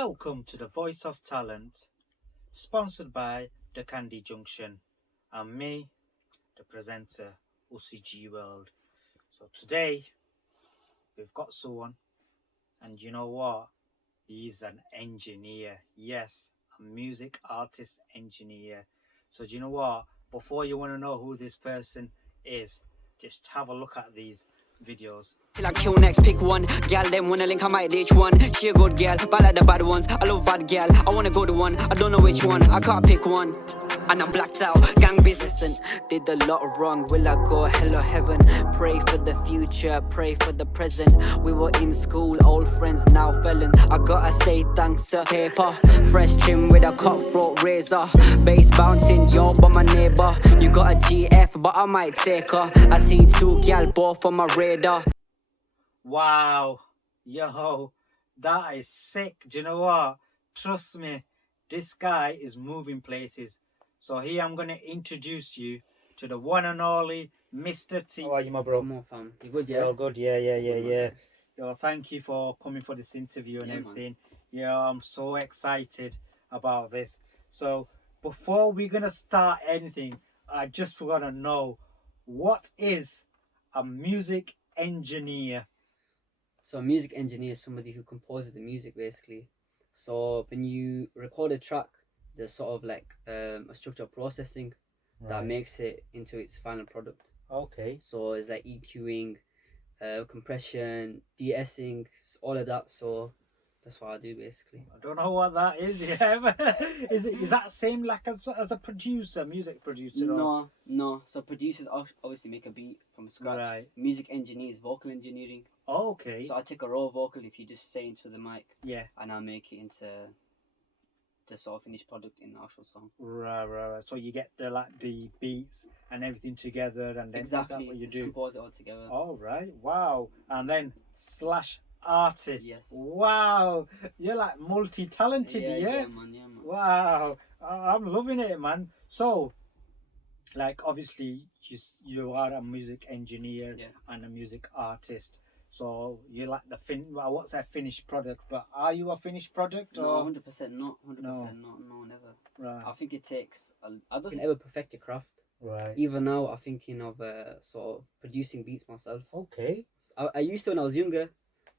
Welcome to the Voice of Talent, sponsored by the Candy Junction, and me, the presenter, usyGworld. So today, we've got someone, and you know what? He's an engineer. Yes, a music artist engineer. So do you know what? Before you want to know who this person is, just have a look at these videos. Like kill next, pick one. Gal, them wanna link, I might ditch one. She a good gal, but I like the bad ones. I love bad gal, I wanna go to one. I don't know which one, I can't pick one. And I'm blacked out, gang business and did a lot wrong. Will I go hell or heaven? Pray for the future, pray for the present. We were in school, old friends, now felons. I gotta say thanks to paper. Fresh trim with a cutthroat razor. Bass bouncing, yo, but my neighbor. You got a GF, but I might take her. I see two gal, both on my radar. Wow, yo, that is sick. Do you know what? Trust me, this guy is moving places. So here I'm going to introduce you to the one and only Mr. T. How are you, my bro? Come on, fam. You good, yeah? All good, yeah. Yo, thank you for coming for this interview and everything. Man. Yeah, I'm so excited about this. So before we're going to start anything, I just want to know, what is a music engineer? So a music engineer is somebody who composes the music, basically. So when you record a track, there's sort of like a structure of processing that makes it into its final product. Okay. So it's like EQing, compression, de-essing, all of that. So that's what I do, basically. I don't know what that is. Yeah, is that same like as a producer, music producer? No. So producers obviously make a beat from scratch. Right. Music engineers, vocal engineering. Oh, okay. So I take a raw vocal, if you just say into the mic. Yeah. And I make it into the sort of finished product in the actual song. Right. So you get the beats and everything together, and then exactly. Is that what you do? Compose it all together. Oh, right. Wow. And then / artist. Yes. Wow. You're like multi-talented, yeah? Yeah, man. Wow. I'm loving it, man. So, like, obviously, you are a music engineer and a music artist. So you like the what's that finished product? But are you a finished product? No, 100% not. 100% no, never. Right. I think it takes. I don't think ever perfect your craft. Right. Even now, I'm thinking of sort of producing beats myself. Okay. I used to when I was younger,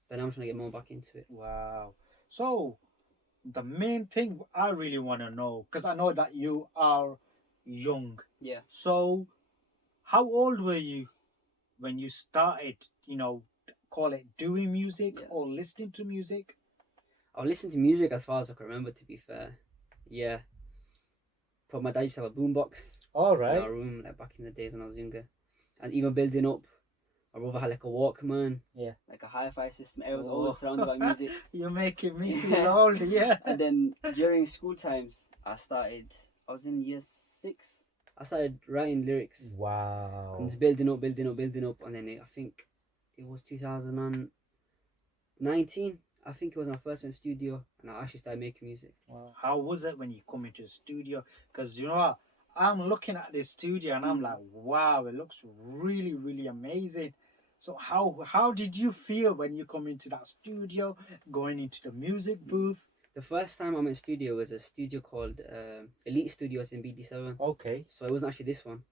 but now I'm trying to get more back into it. Wow. So the main thing I really want to know, because I know that you are young. Yeah. So how old were you when you started? Call it doing music or listening to music? I listened to music as far as I can remember, to be fair. Yeah. But my dad used to have a boombox. All right. In our room, like back in the days when I was younger. And even building up, my brother had like a Walkman. Yeah. Like a hi-fi system. I was always surrounded by music. You're making me feel old, yeah. And then during school times, I was in year 6. I started writing lyrics. Wow. And it's building up. And then I think it was 2019. I think it was when I first went studio and I actually started making music. Wow. How was it when you come into the studio? Because you know what? I'm looking at this studio and I'm like, wow, it looks really, really amazing. So how did you feel when you come into that studio, going into the music booth? The first time I went studio was a studio called Elite Studios in BD7. Okay. So it wasn't actually this one.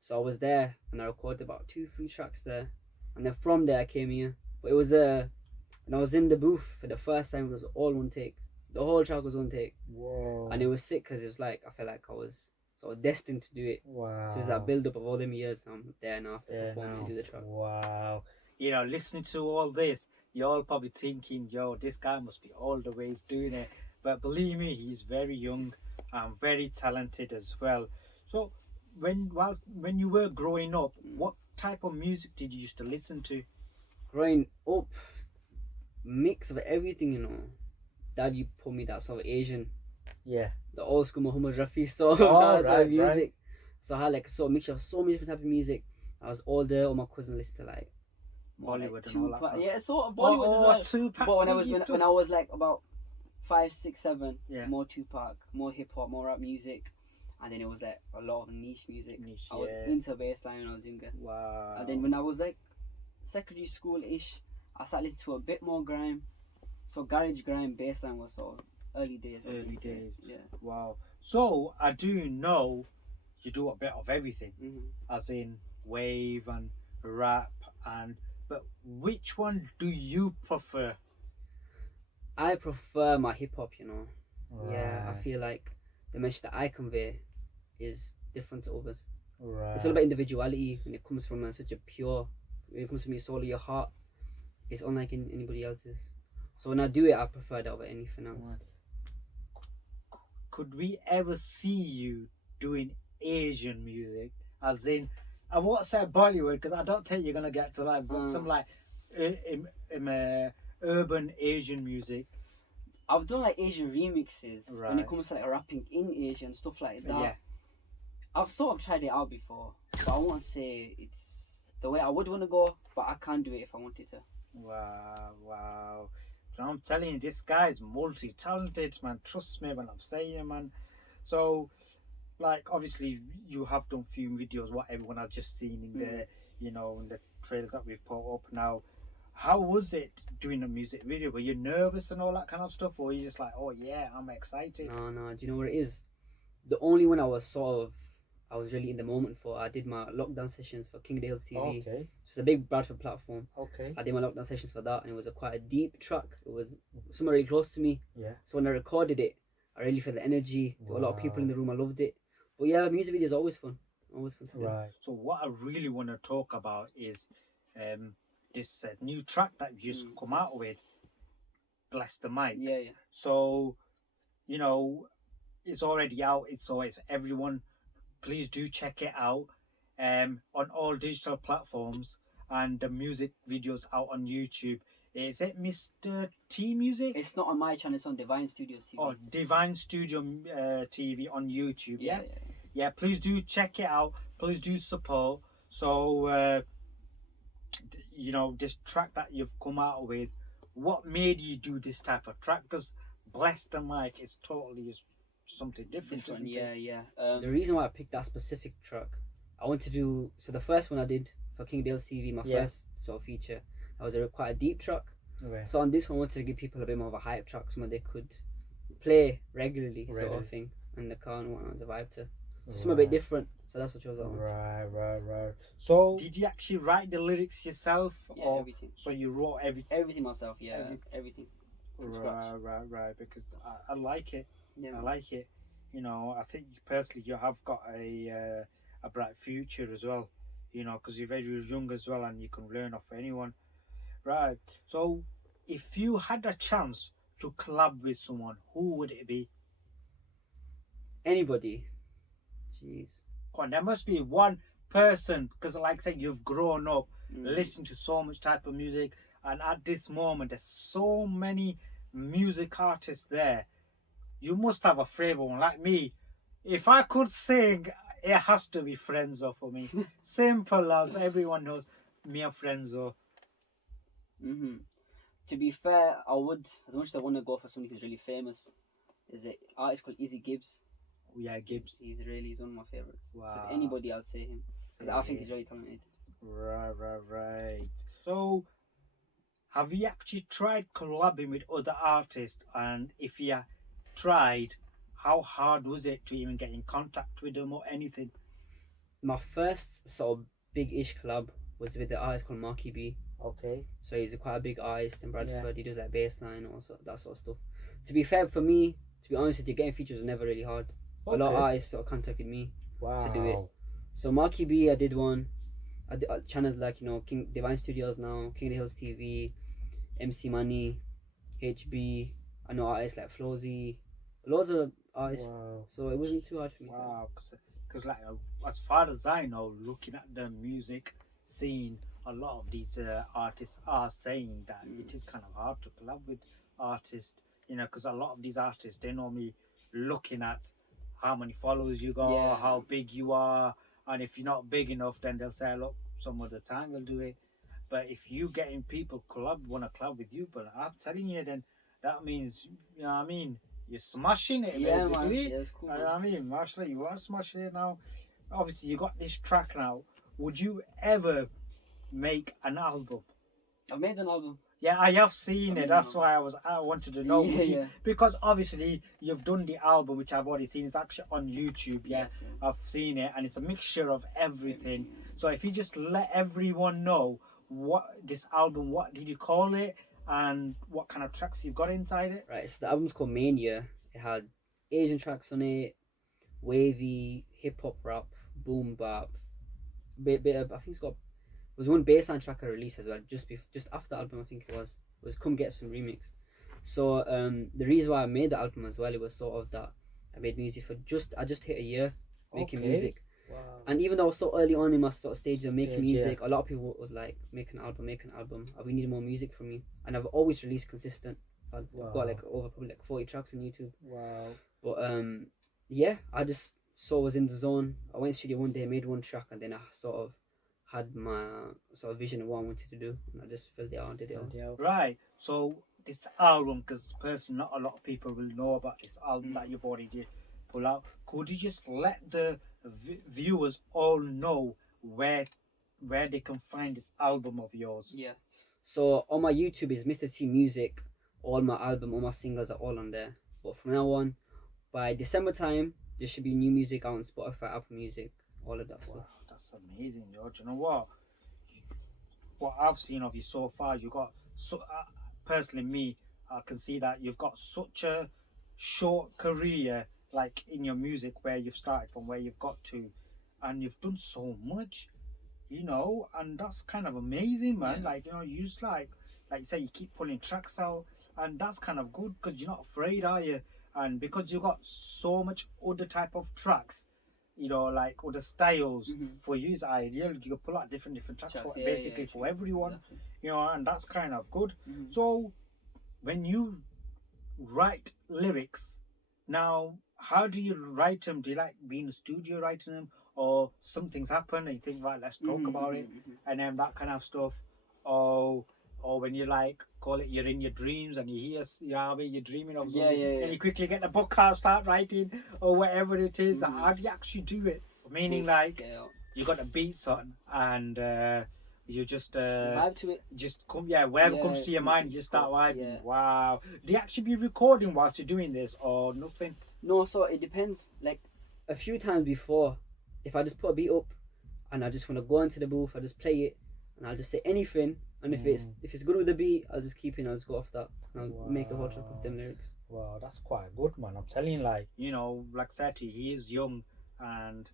So I was there and I recorded about 2-3 tracks there. And then from there I came here. But it was when I was in the booth for the first time, it was all one take. The whole track was one take. Whoa. And it was sick because it was like, I felt like I was sort of destined to do it. Wow. So it was that build up of all them years, and I'm there now to perform and do the track. Wow. Listening to all this, you're all probably thinking, yo, this guy must be all the ways doing it. But believe me, he's very young and very talented as well. So when you were growing up, what type of music did you used to listen to? Growing up, mix of everything, Daddy put me that sort of Asian, the old school Muhammad Rafi sort of music. Right. So I had like a sort of mixture of so many different types of music. I was older, all my cousins listened to like Bollywood like and all that. Yeah, sort of Bollywood as well. Tupac. But when I was like about 5, 6, 7, more Tupac, more hip hop, more rap music. And then it was like a lot of niche music. I was into bassline when I was younger. Wow. And then when I was like secondary school-ish, I started listening to a bit more grime. So garage grind baseline was sort of early days. I was Early gonna say. days. Yeah. Wow. So I do know you do a bit of everything, Mm-hmm. as in wave and rap and. But which one do you prefer? I prefer my hip hop. You know. Yeah, I Right. feel like the message that I convey is different to others. Right. It's all about individuality when it comes from such a pure, when it comes from your soul or your heart. It's unlike anybody else's. So when I do it, I prefer that over anything else. Right. Could we ever see you doing Asian music? As in, I won't say Bollywood because I don't think you're gonna get to that, but some like urban Asian music. I've done like Asian remixes when Right. it comes to like rapping in Asian stuff like that. Yeah. I've sort of tried it out before, but I won't say it's the way I would want to go, but I can do it if I wanted to. Wow. So I'm telling you, this guy is multi-talented, man. Trust me when I'm saying it, man. So, like, obviously, you have done few videos, what everyone has just seen in the, you know, in the trailers that we've put up now. How was it doing a music video? Were you nervous and all that kind of stuff, or were you just like, oh yeah, I'm excited? No. Do you know what it is? The only one I was really in the moment for, I did my lockdown sessions for King Dale's TV. Okay. It's a big Bradford platform. Okay. I did my lockdown sessions for that, and it was quite a deep track. It was somewhere really close to me. Yeah. So when I recorded it, I really felt the energy. There were a lot of people in the room. I loved it. But yeah, music videos are always fun. Always fun to do. Right. So what I really want to talk about is this new track that you've just come out with, Bless the Mic. Yeah. So, you know, it's already out. It's everyone. Please do check it out on all digital platforms, and the music videos out on YouTube. Is it Mr.T music? It's not on my channel. It's on Divine Studios TV. Oh, Divine Studio TV on YouTube. Yeah. Yeah, please do check it out. Please do support. So, you know, this track that you've come out with, what made you do this type of track? Because Bless the Mic is totally something different, isn't it? Yeah. The reason why I picked that specific track, I want to do, so the first one I did for King Dale's TV, my first sort of feature, that was quite a deep track. Right. So on this one, I wanted to give people a bit more of a hype track, something they could play regularly, sort of thing, in the car and whatnot, to vibe to. So something a bit different. So that's what chose that one. Right. So did you actually write the lyrics yourself? Yeah, or everything. So you wrote everything? Everything myself, yeah. Everything. From scratch. Right. Because I like it. Yeah. I like it. You know, I think personally you have got a bright future as well. You know, because you're very young as well, and you can learn off anyone. Right. So if you had a chance to collab with someone, who would it be? Anybody. Jeez. Come on, there must be one person, because like I said, you've grown up listening to so much type of music, and at this moment there's so many music artists there. You must have a favorite one. Like me, if I could sing, it has to be Frenzo for me. Simple as everyone knows me and Frenzo. To be fair, I would, as much as I want to go for somebody who's really famous, is an artist called Izzy Gibbs. Yeah, Gibbs. He's one of my favorites. Wow. So if anybody, I'll say him, because I think he's really talented. Right. So, have you actually tried collabing with other artists? And if you tried, how hard was it to even get in contact with them or anything? My first sort of big-ish collab was with the artist called Marky B. Okay. So he's quite a big artist in Bradford. Yeah. He does like bassline and also that sort of stuff. To be fair, for me, to be honest with you, getting features was never really hard. Okay. A lot of artists sort of contacted me to do it. So Marky B, I did one. I did channels like, you know, Divine Studios now, King of the Hills TV, MC Money, HB. I know artists like Flowzy, loads of artists. Wow. So it wasn't too hard for me. Wow, because like as far as I know, looking at the music scene, a lot of these artists are saying that it is kind of hard to collab with artists, you know, because a lot of these artists, they normally looking at how many followers you got, how big you are, and if you're not big enough, then they'll say, look, some other time we'll do it. But if you getting people want to collab with you, but I'm telling you, then that means, you know what I mean, you're smashing it, basically. Yeah, it's cool, you know what I mean, Marshall, you are smashing it now. Obviously, you got this track now. Would you ever make an album? I've made an album. Yeah, I have seen it. That's why I wanted to know. Yeah. Because obviously you've done the album, which I've already seen. It's actually on YouTube. Yeah, Yes, yeah. I've seen it, and it's a mixture of everything. So if you just let everyone know what this album, what did you call it, and what kind of tracks you've got inside it? Right, so the album's called Mania. It had Asian tracks on it, wavy, hip hop rap, boom bap, bit of, I think it's got, was one bassline track I released as well, just after the album. I think it was Come Get Some remix. So the reason why I made the album as well, it was sort of that I made music for I just hit a year making music. Wow. And even though I was so early on in my sort of stage of making Yeah, music, a lot of people was like, make an album, we need more music from you. And I've always released consistent. I've got like over probably like 40 tracks on YouTube. Wow. But yeah, I just was in the zone. I went to studio one day, made one track, and then I sort of had my sort of vision of what I wanted to do, and I just filled it out and did it all. Right. So this album, because personally, not a lot of people will know about this album that you've already did pull out. Could you just let the viewers all know where they can find this album of yours? Yeah. So on my YouTube is Mr.T Music. All my album, all my singles are all on there. But from now on, by December time, there should be new music out on Spotify, Apple Music, all of that stuff. Wow, that's amazing, George. You know what? What I've seen of you so far, you got personally me, I can see that you've got such a short career, like in your music, where you've started from where you've got to, and you've done so much, and that's kind of amazing, man. Yeah. Like, you just like you say, you keep pulling tracks out, and that's kind of good because you're not afraid, are you? And because you've got so much other type of tracks, like other styles for you, it's ideal. You can pull out different tracks for for everyone, Exactly. And that's kind of good. So when you write lyrics, now how do you write them? Do you like being in the studio writing them, or something's happened and you think, right, let's talk about it, and then that kind of stuff, or when you call it, you're in your dreams and you hear, you're dreaming of something, and you quickly get the book out, start writing, or whatever it is. How do you actually do it? Meaning, you got a beats on and you just vibe to it. Just come, whatever comes to your mind, you just start vibing. Wow. Do you actually be recording whilst you're doing this, or nothing? No, so it depends. Like a few times before, if I just put a beat up and I just want to go into the booth, I just play it and I'll just say anything. And if it's good with the beat, I'll just keep it. I'll just go off that. And I'll make the whole track with them lyrics. Wow, that's quite good, man. I'm telling you, like Sati, he is young, and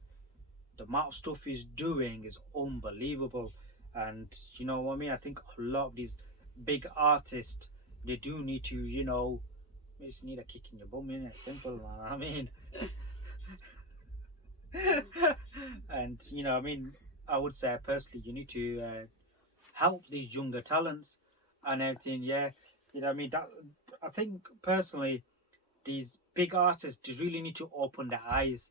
the amount of stuff he's doing is unbelievable. And you know what I mean? I think a lot of these big artists, they do need to, you just need a kick in your bum, innit? Simple, man. I mean, and I would say personally, you need to help these younger talents and everything. That I think personally, these big artists, they really need to open their eyes.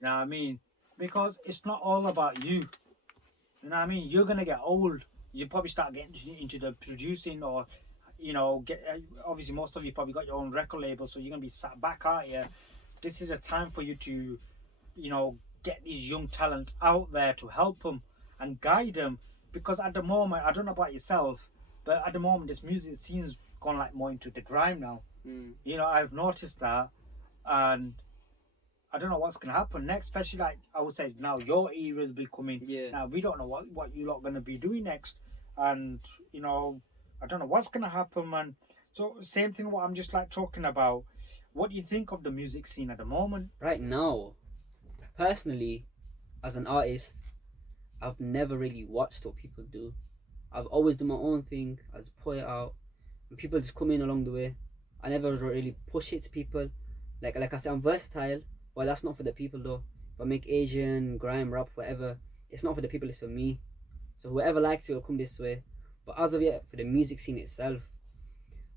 You know what I mean? Because it's not all about you. You know what I mean? You're gonna get old. You probably start getting into the producing, or obviously most of you probably got your own record label, so you're gonna be sat back, aren't you? This is a time for you to, get these young talents out there to help them and guide them. Because at the moment, I don't know about yourself, but at the moment this music scene's gone more into the grime now. I've noticed that, and I don't know what's gonna happen next. Especially I would say now your era's becoming. Now we don't know what you lot gonna be doing next, and I don't know what's gonna happen, man. So same thing. What I'm just talking about. What do you think of the music scene at the moment? Right now, personally, as an artist, I've never really watched what people do. I've always done my own thing. I just put it out, and people just come in along the way. I never really push it to people. Like I said, I'm versatile, but that's not for the people though. If I make Asian, grime, rap, whatever, it's not for the people, it's for me. So whoever likes it will come this way. But as of yet, for the music scene itself,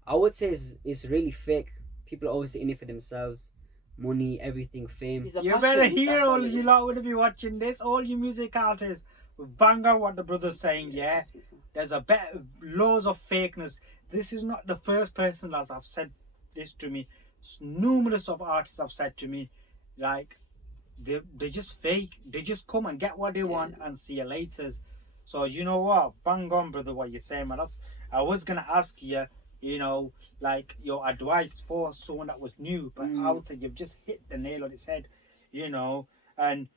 I would say it's really fake. People are always in it for themselves. Money, everything, fame. You better hear all you lot would be watching this. All you music artists, bang on what the brother's saying, yeah? There's loads of fakeness. This is not the first person that have said this to me. Numerous of artists have said to me, they just fake. They just come and get what they want and see you later. So you know what? Bang on, brother, what you're saying, man. I was gonna ask you, you know, like your advice for someone that was new, but I would say you've just hit the nail on its head, you know. And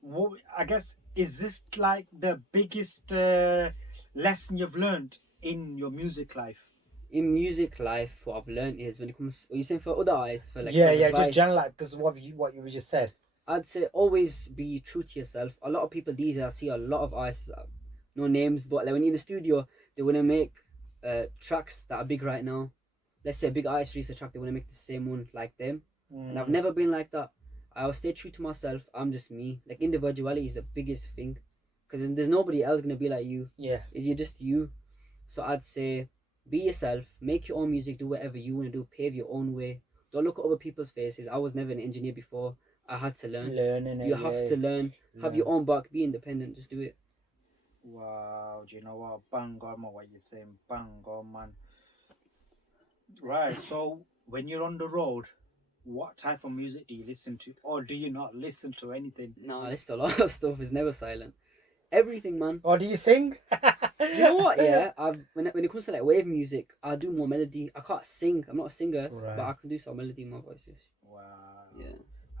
what I guess is this like the biggest lesson you've learned in your music life? In music life, what I've learned is when it comes, what you saying for other artists, for like yeah, some yeah, advice, just general, like, because what you just said. I'd say always be true to yourself. A lot of people these days, I see a lot of artists, no names, but like when you're in the studio, they want to make tracks that are big right now. Let's say a big artist releases a track, they want to make the same one like them. And I've never been like that. I'll stay true to myself. I'm just me. Like individuality is the biggest thing, because there's nobody else gonna be like you. Yeah. You're just you. So I'd say be yourself. Make your own music. Do whatever you want to do. Pave your own way. Don't look at other people's faces. I was never an engineer before. I had to learn. You have to learn. Have your own back. Be independent. Just do it. Wow, do you know what? Bang on, man, what you're saying. Bang on, man. Right, so when you're on the road, what type of music do you listen to? Or do you not listen to anything? No, I listen to a lot of stuff. It's never silent. Everything, man. Or do you sing? You know what? Yeah, when it comes to like wave music, I do more melody. I can't sing. I'm not a singer, but I can do some melody in my voices. Wow. Yeah.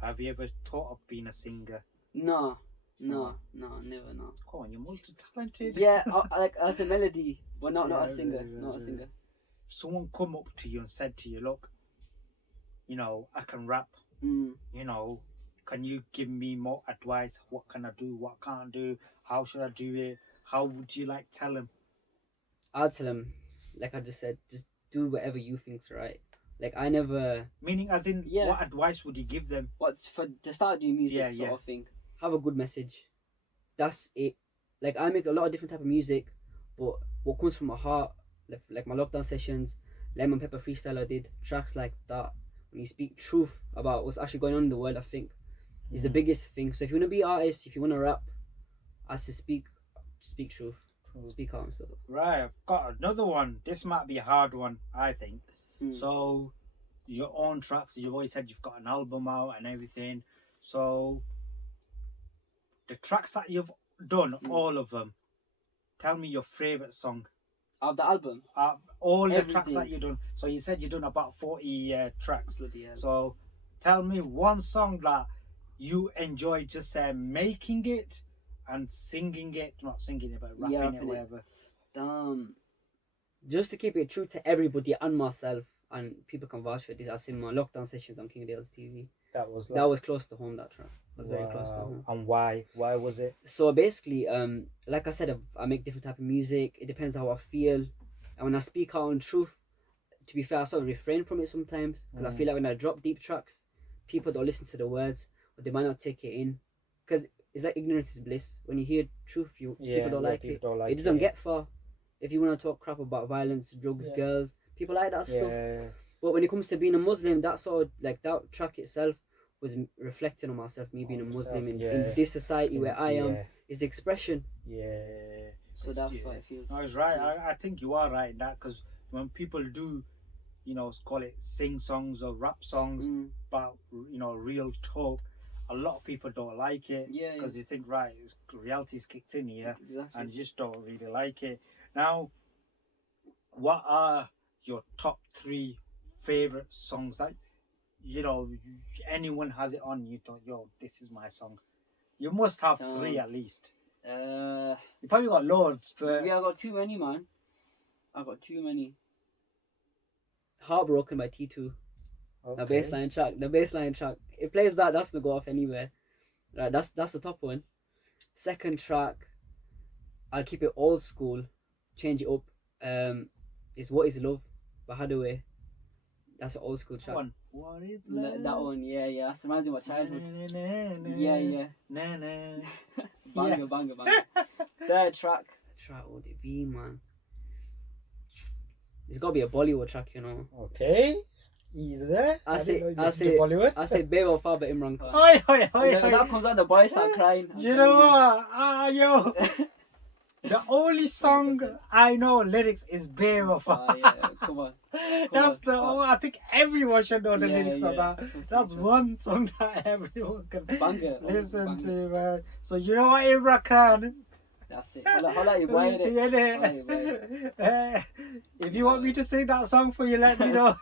Have you ever thought of being a singer? No, never, no. Come on, you're multi-talented. Yeah, I like as a melody, but not a singer. Yeah, Not a yeah. singer. If someone come up to you and said to you, look, you know, I can rap, you know, can you give me more advice? What can I do? What can't I do? How should I do it? How would you like tell him? I'll tell him, like I just said, just do whatever you think's right. Like I never. Meaning, as in, Yeah. what advice would you give them? What for to start doing music Yeah, sort yeah. of thing. Have a good message. That's it. Like I make a lot of different type of music, but what comes from my heart, like my lockdown sessions, lemon pepper freestyle I did, tracks like that. When you speak truth about what's actually going on in the world, I think is the biggest thing. So if you want to be an artist, if you want to rap, I say speak truth, speak out and stuff. Right, I've got another one. This might be a hard one, I think. So, your own tracks, you've always said you've got an album out and everything. So, the tracks that you've done, all of them, tell me your favourite song. Of the album? All the tracks Everything. that you've done. So, you said you've done about 40 tracks. Bloody hell. So, tell me one song that you enjoy just making it and singing it. Not singing it, but rapping it, whatever. Damn. Just to keep it true to everybody and myself, and people can vouch for this, I seen my lockdown sessions on King Dale's TV. That was Close to home, that track. Was very close to home. And why? Why was it? So basically, like I said, I make different type of music. It depends how I feel. And when I speak out on truth, to be fair, I sort of refrain from it sometimes. Because I feel like when I drop deep tracks, people don't listen to the words, or they might not take it in. Because it's like ignorance is bliss. When you hear truth, people don't like it. It doesn't get far. If you want to talk crap about violence, drugs, girls, people like that stuff. But when it comes to being a Muslim, that sort of, like that track itself was reflecting on myself, me being a Muslim in this society where I am, is expression. Yeah. So that's what it feels. I was right. I think you are right in that, because when people do, you know, call it sing songs or rap songs about, you know, real talk, a lot of people don't like it. Yeah. Because you think, right, reality's kicked in here, Exactly. and you just don't really like it. Now, what are your top 3 favorite songs that, you know, anyone has it on, you thought, yo, this is my song? You must have 3 at least. You probably got loads, but yeah, I got too many, man. I got too many. Heartbroken by T2. Okay. The baseline track. It plays that. That's gonna go off anywhere. Right. That's the top one. Second track, I'll keep it old school, change it up. Is What Is Love by Hathaway. That's an old school track. What is love? That one, yeah. That reminds me of my childhood. Yeah. Banger. Third track. What would it be, man? It's gotta be a Bollywood track, you know. Okay. Easy there. I say Bollywood. Babe or Father Imran Khan. Oi. When that comes out, the boys start crying. You know what? Yo. The only song I know lyrics is Babe or Father. Yeah, come on. That's I think everyone should know the lyrics of that. That's That's one song that everyone can Banger. listen Banger. to, man. So you know what, Imran Khan? That's it. Holla, you boy. If you want me to sing that song for you, let me know.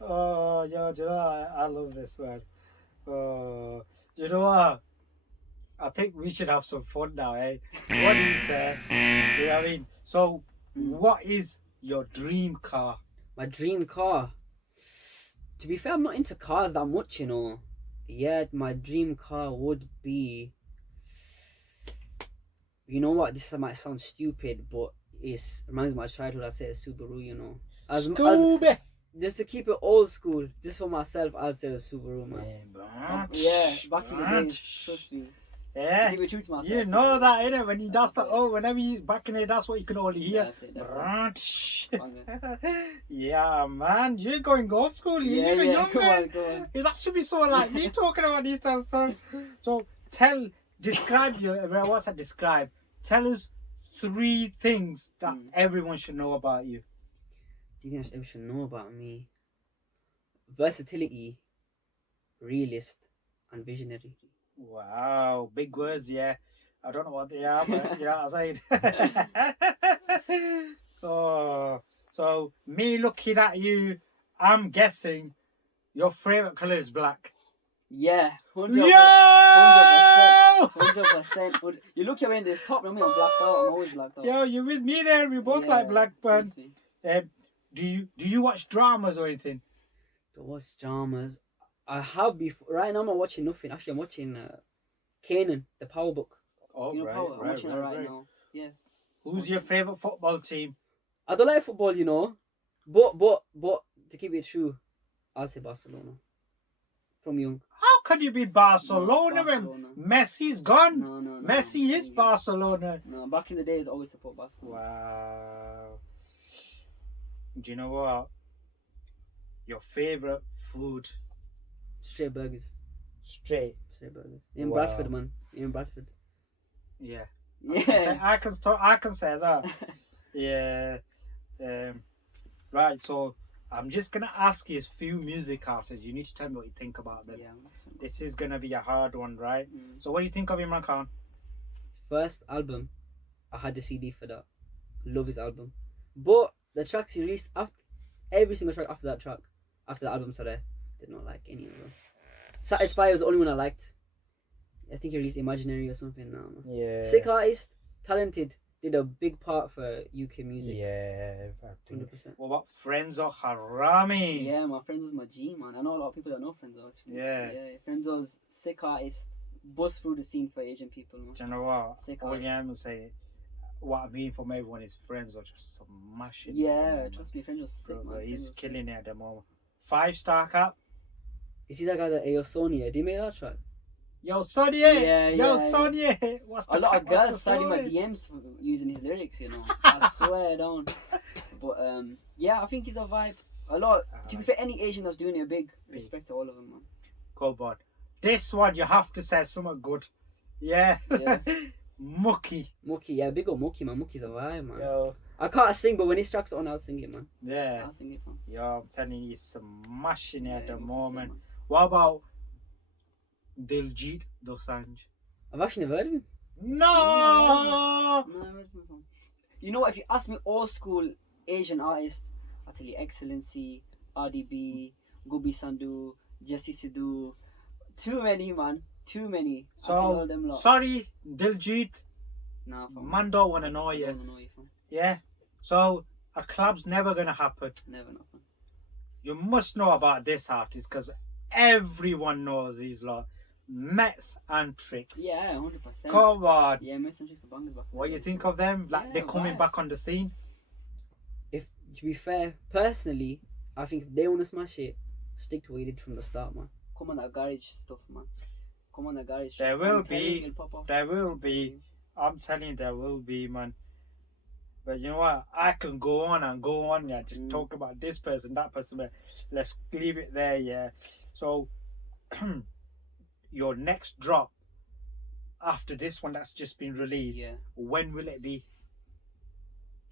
Oh, yo, do you know what? I love this, man. Oh, you know what? I think we should have some fun now, eh? What do you say? You know what I mean? So, what is your dream car? My dream car. To be fair, I'm not into cars that much, you know. Yeah, my dream car would be. You know what? This might sound stupid, but it reminds me of my childhood. I say a Subaru, you know. Just to keep it old school, just for myself, I'd say a Subaru, man. Yeah, back in the days, trust me. Yeah, keep it true to myself, you know that, innit? When he does that, whenever you back in it, that's what you can only hear. That's it. Yeah, man, you're going old school. You're young, go man. on. Yeah, that should be so like me talking about these types of songs. So describe what's that? Describe. Tell us 3 things that everyone should know about you. Do you think everyone should know about me? Versatility, realist, and visionary. Wow, big words, yeah. I don't know what they are, but you know what I'm saying. Oh, so me looking at you, I'm guessing your favorite color is black. Yeah, 100%. Yo! 100%. You look at me in this top, I'm blacked out. I'm always blacked out. Yo, you with me there? We both like black, man. Do you watch dramas or anything? To watch dramas, I have before. Right now, I'm not watching nothing. Actually, I'm watching Kanan, the Power Book. Oh, you know, right, I'm watching it right now. Yeah. Who's your favorite football team? I don't like football, you know, but to keep it true, I'll say Barcelona. From young. How could you be Barcelona when Messi's gone? No. Messi is Barcelona. No, back in the days, I always support Barcelona. Wow. Do you know what? Your favorite food? Straight burgers. Straight burgers. In Bradford, man. In Bradford. Yeah. Yeah. I can say that. Yeah. Right. So I'm just gonna ask you a few music artists. You need to tell me what you think about them. Yeah. This is gonna be a hard one, right? So what do you think of Imran Khan? First album, I had the CD for that. Love his album, but the tracks he released after every single track after the album, sorry, did not like any of them. Satisfy was the only one I liked. I think he released Imaginary or something now. Yeah. Sick artist, talented, did a big part for UK music. Yeah, 100%. What about Frenzo Harami? Yeah, my Frenzo's my G, man. I know a lot of people that know Frenzo, actually. Yeah. Frenzo's sick artist, bust through the scene for Asian people, man. Do you know what? Sick All artist. I'm gonna say, what I mean from everyone is Frenzo just smashing. Yeah, trust me, Frenzo's sick, man. He's killing it at the moment. 5-star cap. You see that guy that Ayo Sonia? Did he make that track? Yo, Sonia! Yeah. Sonia! What's the A lot of what's the girls started my story? DMs for using his lyrics, you know. I swear down. But yeah, I think he's a vibe. A lot. To be fair, any Asian that's doing it big, respect to all of them, man. Go on. This one you have to say something good. Yeah. Muki. Yeah, big up Muki, man. Muki's a vibe, man. Yo. I can't sing, but when his track's on, I'll sing it, man. Yeah. I'll sing it, man. Yo, I'm telling you, he's smashing it at the Muki's moment. sick, man. What about Diljit Dosanjh? I've actually never heard of him. No! No, I've heard of him. You know what? If you ask me old school Asian artists, I'll tell you Excellency, RDB, Gobi Sandhu, Jesse Sidhu. Too many, man. Too many. I'll tell you all them lot. Sorry, Diljit. Nah, fam. Man don't want to know I you. don't know you, fam. Yeah? So, a collab's never going to happen. Never know, fam. You must know about this artist because everyone knows these lot. Metz and Trix. Yeah, 100%. Come on. Yeah, Metz and Trix the bangers back. What do you think of them? Like, Yeah, they're coming vibes. back on the scene. If to be fair, personally, I think if they want to smash it, stick to what you did from the start, man. Come on that garage stuff, man. Come on that garage. There stuff. will I'm telling you, be. it'll pop off. There will be. I'm telling you, there will be, man. But you know what? I can go on and go on, yeah. Just talk about this person, that person. But let's leave it there, yeah. So, your next drop after this one that's just been released, Yeah. when will it be?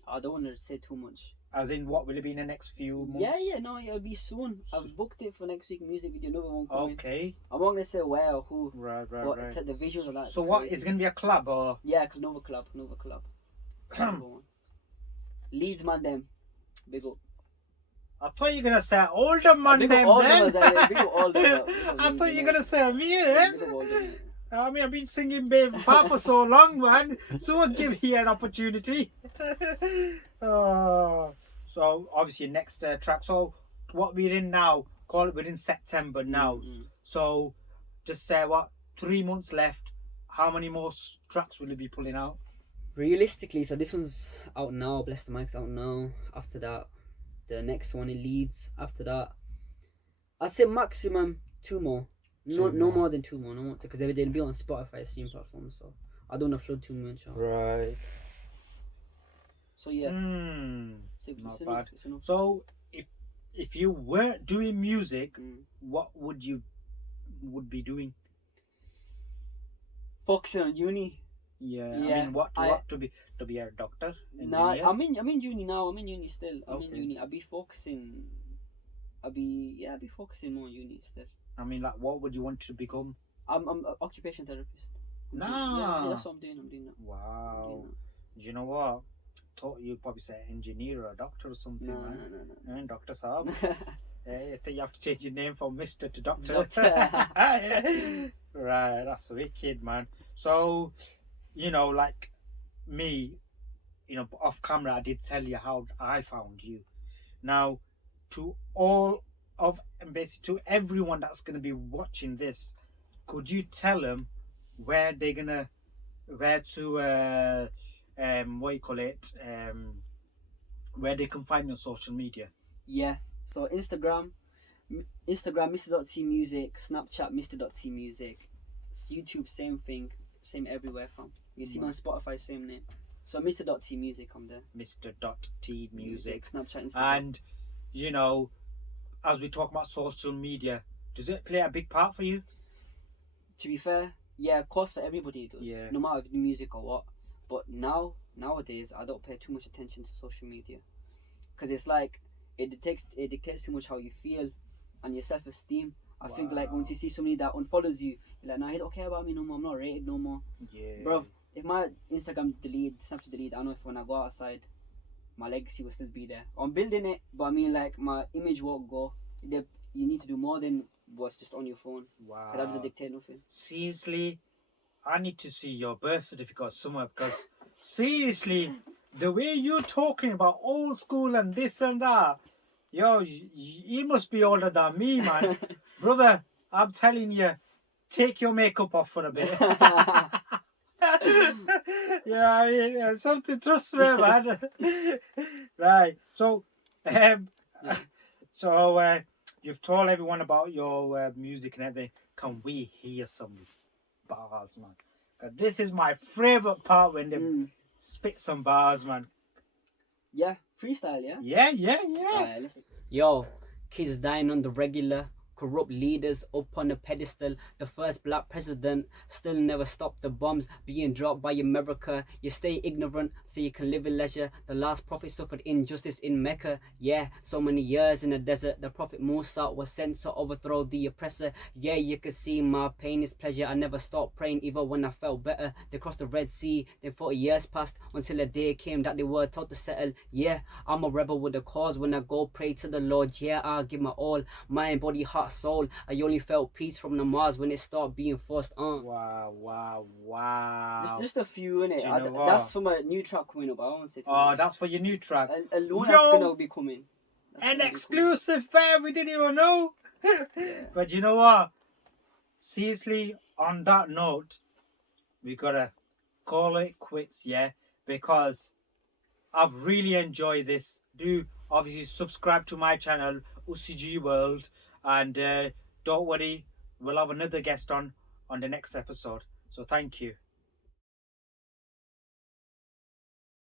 I don't want to say too much. As in, what will it be in the next few months? Yeah, no, it'll be soon. I've booked it for next week. Music video, another one coming. Okay. I'm not gonna say where or who. Right. But the visuals are that. So what is going to be a club or? Yeah, Nova Club. Number one. Leeds man them. Big up. I thought you were gonna say older man Big them up all then. them. Big up all them. I thought you were gonna say me then. Big up all them. I mean, I've been singing Babe Papa for so long, man. Someone give me an opportunity. Oh. So obviously next track. So what we're in now, we're in September now. So just say 3 months left. How many more tracks will you be pulling out? Realistically, so this one's out now. Bless the Mic's out now. After that, the next one in Leeds. After that, I'd say maximum 2 more. No more than 2 more. No more, because they'll be on Spotify stream platforms. So I don't want to flood too much. Right. So yeah. Not bad. So if you weren't doing music, what would you be doing? Focusing on uni. Yeah. I mean, what to be a doctor? Nah, engineer? I'm in uni now. I'm in uni still. I'm in Okay. uni. I'll be focusing more on uni still. I mean, like, what would you want to become? I'm an occupation therapist. Nah. That's what I'm doing. I'm doing that. Wow. Do you know what? Thought you'd probably say engineer or a doctor or something. No. Dr. Saab. I think you have to change your name from Mr. to Doctor. Right, that's wicked, man. So, like me, off camera, I did tell you how I found you. Now, to everyone that's going to be watching this, could you tell them where they can find your social media? Yeah. So Instagram Mr.T music, Snapchat Mr.T music, YouTube same thing, same everywhere from. You see me on Spotify, same name. So Mr.T music, I'm there. Mr.T music, Snapchat, Instagram. And as we talk about social media, does it play a big part for you? To be fair, yeah, of course for everybody it does. Yeah. No matter if you do music or what. But nowadays I don't pay too much attention to social media, because it's like it dictates too much how you feel and your self-esteem. I think like once you see somebody that unfollows you, you're like, nah, he don't care about me no more. I'm not rated no more. Yeah. Bro, if my Instagram Snapchat delete, I know if when I go outside, my legacy will still be there. I'm building it, but I mean like my image won't go. You need to do more than what's just on your phone. Wow. That doesn't dictate nothing. Seriously, I need to see your birth certificate somewhere, because seriously, the way you're talking about old school and this and that, yo, you must be older than me, man. Brother, I'm telling you, take your makeup off for a bit. Yeah, I mean, something, trust me, man. Right, so you've told everyone about your music and everything. Can we hear some bars, man? 'Cause this is my favorite part, when they spit some bars, man. Yeah, freestyle, yeah? Yeah. Alright, listen. Yo, kids dying on the regular. Corrupt leaders up on a pedestal. The first black president still never stopped the bombs being dropped by America. You stay ignorant so you can live in leisure. The last prophet suffered injustice in Mecca. Yeah, so many years in the desert. The prophet Musa was sent to overthrow the oppressor. Yeah, you can see my pain is pleasure. I never stopped praying even when I felt better. They crossed the Red Sea. Then 40 years passed until a day came that they were told to settle. Yeah, I'm a rebel with a cause. When I go pray to the Lord, yeah, I'll give my all. Mind, body, heart, soul. I only felt peace from the Mars when it started being forced on. Wow. Just a few in it. Do you know what? That's for my new track coming up. I won't say. That's for your new track. And one that's gonna be coming. An exclusive fair, we didn't even know. Yeah. But you know what? Seriously, on that note, we gotta call it quits, yeah? Because I've really enjoyed this. Do obviously subscribe to my channel, usyGworld, and don't worry, we'll have another guest on the next episode. So thank you.